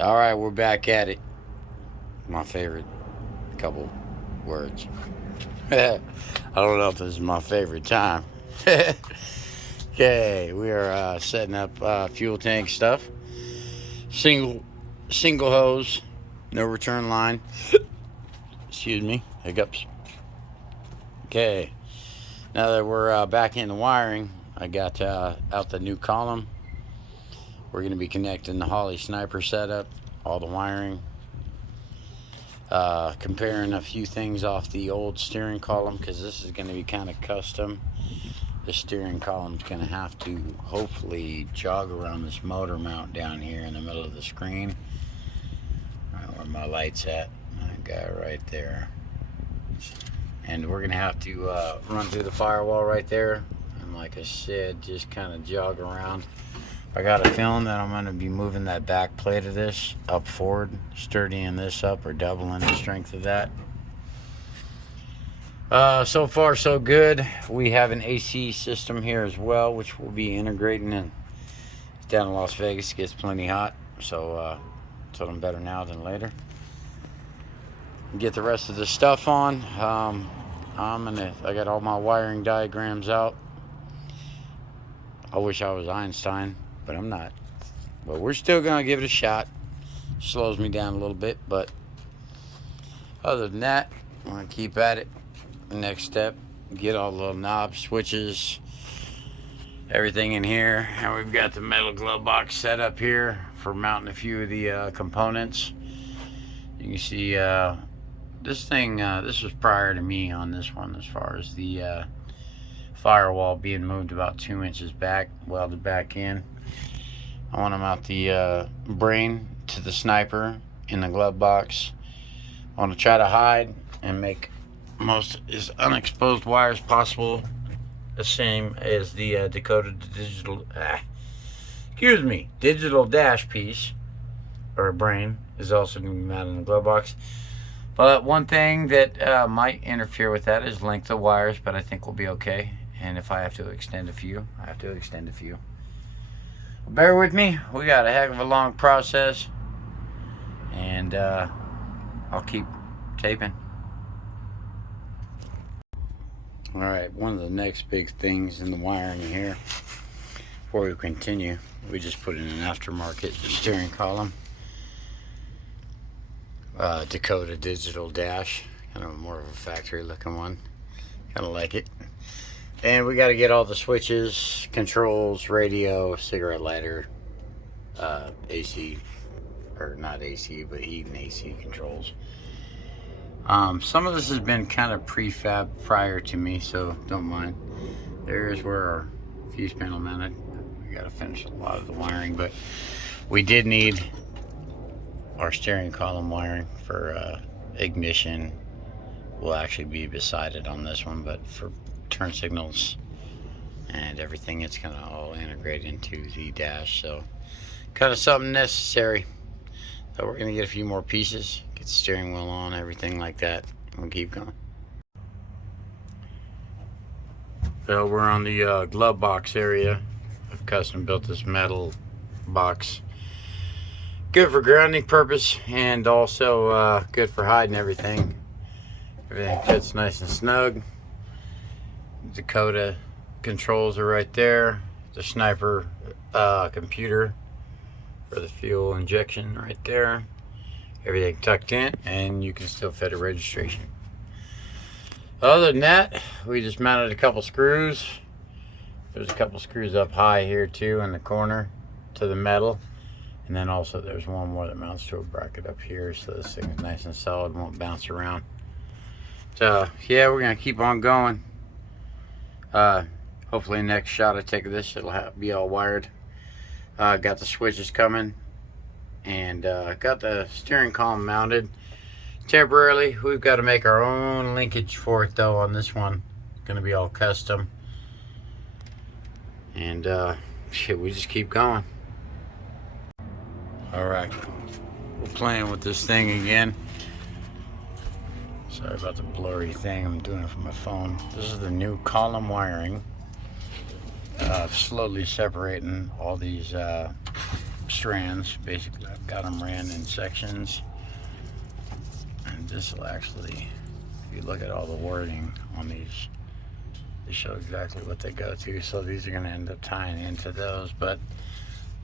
All right, we're back at it. My favorite couple words. I don't know if this is my favorite time. Okay, we are setting up fuel tank stuff. Single hose, no return line. Excuse me, hiccups. Okay, now that we're back in the wiring, I got out the new column. We're going to be connecting the Holley Sniper setup, all the wiring. Comparing a few things off the old steering column, because this is going to be kind of custom. The steering column's going to have to hopefully jog around this motor mount down here in the middle of the screen. Where my light's at, I got it right there. And we're going to have to run through the firewall right there, and like I said, just kind of jog around. I got a feeling that I'm going to be moving that back plate of this up forward, sturdying this up or doubling the strength of that. So far so good. We have an AC system here as well, which we'll be integrating in. Down in Las Vegas, it gets plenty hot, so told them better now than later. Get the rest of the stuff on. I got all my wiring diagrams out. I wish I was Einstein, but I'm not. But we're still gonna give it a shot. Slows me down a little bit, but other than that, I'm gonna keep at it. Next step, get all the little knobs, switches, everything in here. And we've got the metal glove box set up here for mounting a few of the components. You can see this thing, this was prior to me on this one, as far as the firewall being moved about 2 inches back, welded back in. I want to mount the brain to the sniper in the glove box. I want to try to hide and make most as unexposed wire as possible, the same as the decoded digital digital dash piece, or brain, is also going to be mounted in the glove box. But one thing that might interfere with that is length of wires, but I think we'll be okay. And if I have to extend a few, I have to extend a few. Bear with me, we got a heck of a long process, and I'll keep taping. Alright, one of the next big things in the wiring here, before we continue, we just put in an aftermarket steering column. Dakota digital dash, kind of more of a factory looking one, kind of like it. And we got to get all the switches, controls, radio, cigarette lighter, AC, or not AC, but heat and AC controls. Some of this has been kind of prefab prior to me, so don't mind. There's where our fuse panel mounted. We got to finish a lot of the wiring, but we did need our steering column wiring for ignition. Will actually be beside it on this one, but for turn signals and everything, it's gonna all integrate into the dash, so kind of something necessary. So we're gonna get a few more pieces, get the steering wheel on, everything like that, and we'll keep going. So we're on the glove box area. I've custom built this metal box, good for grounding purpose, and also good for hiding everything. Everything fits nice and snug. Dakota controls are right there. The sniper computer for the fuel injection right there. Everything tucked in, and you can still fit a registration. Other than that, we just mounted a couple screws. There's a couple screws up high here too in the corner to the metal. And then also there's one more that mounts to a bracket up here, so this thing's nice and solid, won't bounce around. So yeah, we're gonna keep on going. Hopefully next shot I take of this, it'll be all wired. Got the switches coming, and got the steering column mounted temporarily. We've got to make our own linkage for it though on this one. It's gonna be all custom, and shit, we just keep going. All right, we're playing with this thing again. Sorry about the blurry thing, I'm doing it from my phone. This is the new column wiring. Slowly separating all these strands. Basically, I've got them ran in sections, and this will actually, if you look at all the wording on these, they show exactly what they go to. So these are going to end up tying into those, but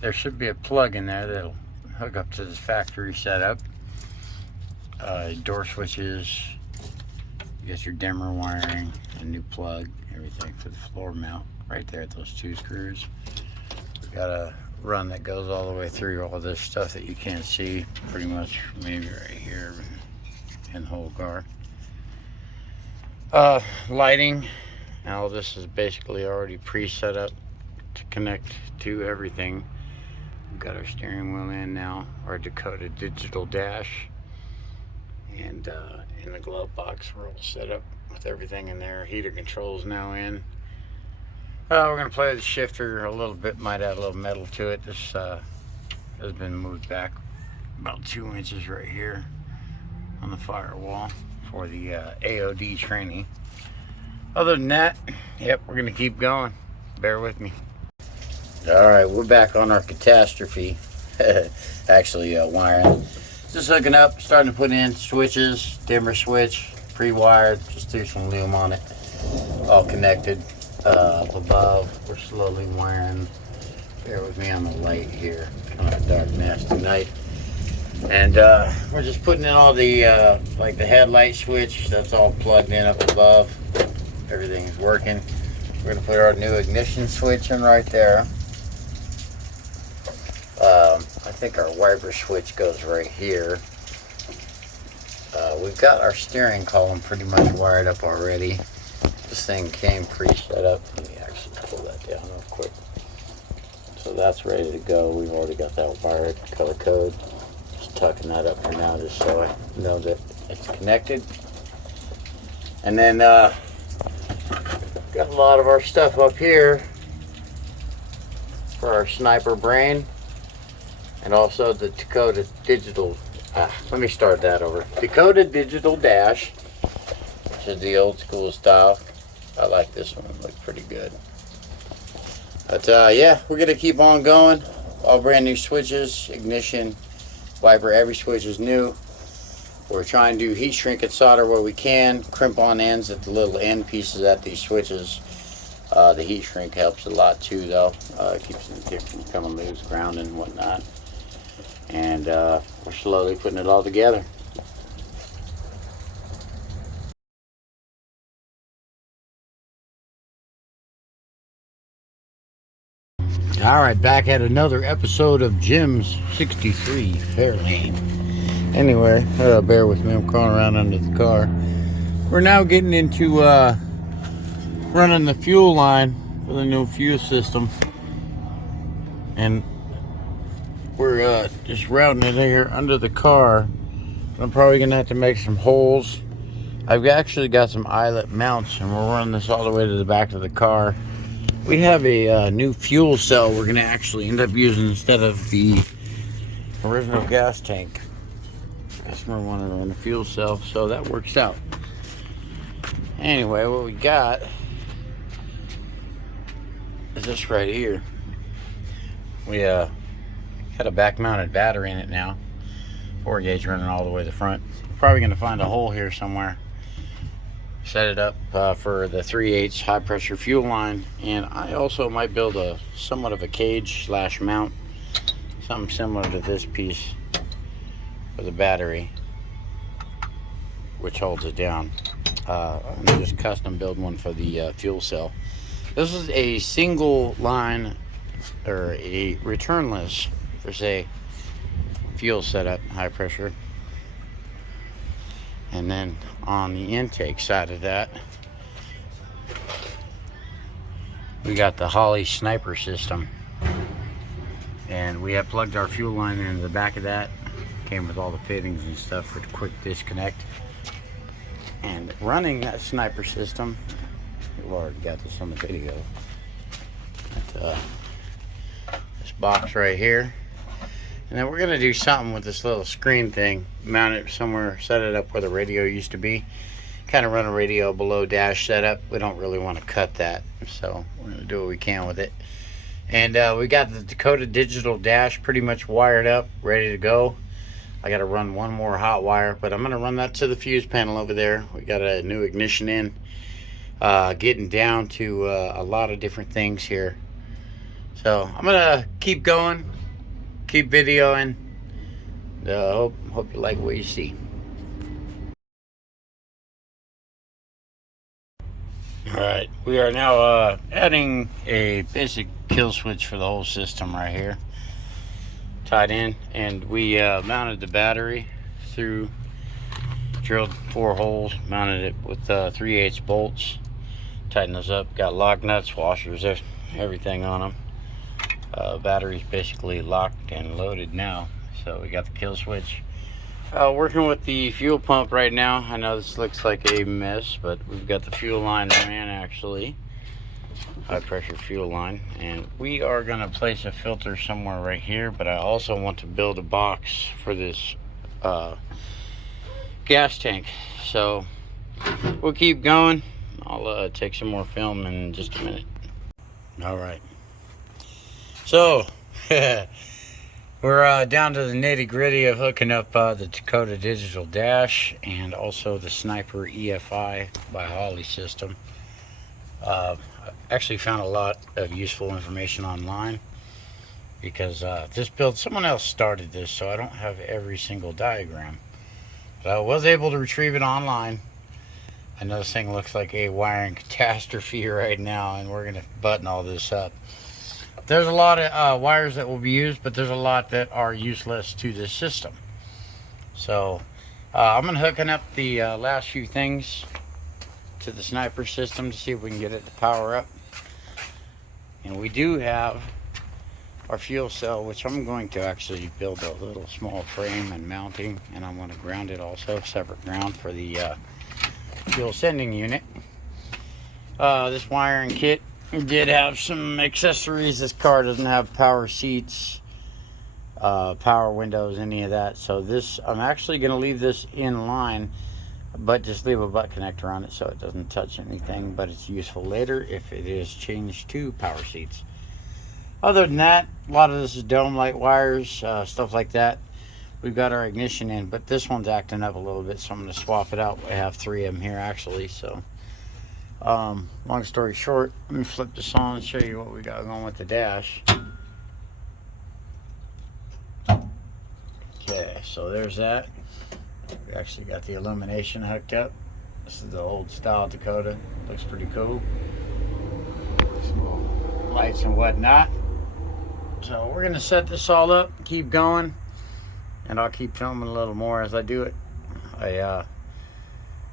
there should be a plug in there that'll hook up to this factory setup. Door switches, you got your dimmer wiring, a new plug, everything for the floor mount right there at those 2 screws. We got a run that goes all the way through all this stuff that you can't see, pretty much maybe right here in the whole car. Lighting, all this is basically already pre-set up to connect to everything. We've got our steering wheel in now, our Dakota digital dash, and in the glove box we're all set up with everything in there. Heater controls now in. We're going to play with the shifter a little bit, might add a little metal to it. This has been moved back about 2 inches right here on the firewall for the AOD training. Other than that, yep, we're going to keep going. Bear with me. Alright, we're back on our catastrophe. Actually, wiring. Just hooking up, starting to put in switches, dimmer switch, pre-wired, just threw some loom on it. All connected. Up above, we're slowly wiring. Bear with me on the light here. Kind of a dark, nasty night. And we're just putting in all the, like the headlight switch, that's all plugged in up above. Everything's working. We're gonna put our new ignition switch in right there. I think our wiper switch goes right here. We've got our steering column pretty much wired up already. This thing came pre-set up. Let me actually pull that down real quick. So that's ready to go. We've already got that wired, color code. Just tucking that up for now just so I know that it's connected. And then got a lot of our stuff up here for our sniper brain. And also the Dakota digital, let me start that over. Dakota digital dash, which is the old school style. I like this one, it looks pretty good. But yeah, we're gonna keep on going. All brand new switches, ignition, wiper, every switch is new. We're trying to heat shrink and solder where we can, crimp on ends at the little end pieces at these switches. The heat shrink helps a lot too though. Keeps them from coming loose, grounding and whatnot. And we're slowly putting it all together. Alright, back at another episode of Jim's 63 Fairlane. Anyway, bear with me, I'm crawling around under the car. We're now getting into running the fuel line for the new fuel system. And we're just routing it here under the car. I'm probably going to have to make some holes. I've actually got some eyelet mounts, and we're running this all the way to the back of the car. We have a new fuel cell we're going to actually end up using instead of the original gas tank. Customer wanted to run a fuel cell, so that works out. Anyway, what we got is this right here. We had a back mounted battery in it now. 4 gauge running all the way to the front. Probably going to find a hole here somewhere. Set it up for the 3/8 high pressure fuel line, and I also might build a somewhat of a cage slash mount, something similar to this piece for the battery, which holds it down. I'm just custom build one for the fuel cell. This is a single line or a returnless per se fuel setup, high pressure. And then on the intake side of that, we got the Holley sniper system, and we have plugged our fuel line into the back of that. Came with all the fittings and stuff for the quick disconnect. And running that sniper system, we've already got this on the video. This box right here. And then we're going to do something with this little screen thing. Mount it somewhere, set it up where the radio used to be. Kind of run a radio below dash setup. We don't really want to cut that, so we're going to do what we can with it. And we got the Dakota digital dash pretty much wired up, ready to go. I got to run one more hot wire, but I'm going to run that to the fuse panel over there. We got a new ignition in. Getting down to a lot of different things here. So I'm going to keep going, keep videoing. Hope you like what you see. Alright, we are now adding a basic kill switch for the whole system right here. Tied in, and we mounted the battery through, drilled 4 holes, mounted it with 3/8 bolts, tightened those up, got lock nuts, washers, everything on them. Battery's basically locked and loaded now, so we got the kill switch. Working with the fuel pump right now. I know this looks like a mess, but we've got the fuel line ran actually. High pressure fuel line. And we are going to place a filter somewhere right here, but I also want to build a box for this gas tank. So we'll keep going. I'll take some more film in just a minute. Alright. So, we're down to the nitty-gritty of hooking up the Dakota digital dash and also the Sniper EFI by Holley system. I actually found a lot of useful information online because this build, someone else started this, so I don't have every single diagram. But I was able to retrieve it online. I know this thing looks like a wiring catastrophe right now, and we're going to button all this up. There's a lot of wires that will be used, but there's a lot that are useless to this system. So I'm going to hooking up the last few things to the Sniper system to see if we can get it to power up. And we do have our fuel cell, which I'm going to actually build a little small frame and mounting, and I'm going to ground it also, separate ground for the fuel sending unit. This wiring kit did have some accessories. This car doesn't have power seats, power windows, any of that. So this, I'm actually going to leave this in line, but just leave a butt connector on it so it doesn't touch anything, but it's useful later if it is changed to power seats. Other than that, a lot of this is dome light wires, stuff like that. We've got our ignition in, but this one's acting up a little bit, so I'm going to swap it out. I have 3 of them here actually, so long story short, let me flip this on and show you what we got going with the dash. Okay, so there's that. We actually got the illumination hooked up. This is the old style Dakota. Looks pretty cool. Some lights and whatnot. So we're gonna set this all up, keep going, and I'll keep filming a little more as I do it. I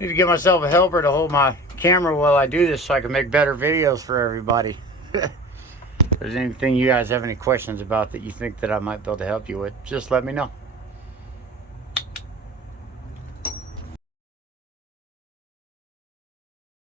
need to get myself a helper to hold my camera while I do this so I can make better videos for everybody. If there's anything you guys have any questions about that you think that I might be able to help you with, just let me know.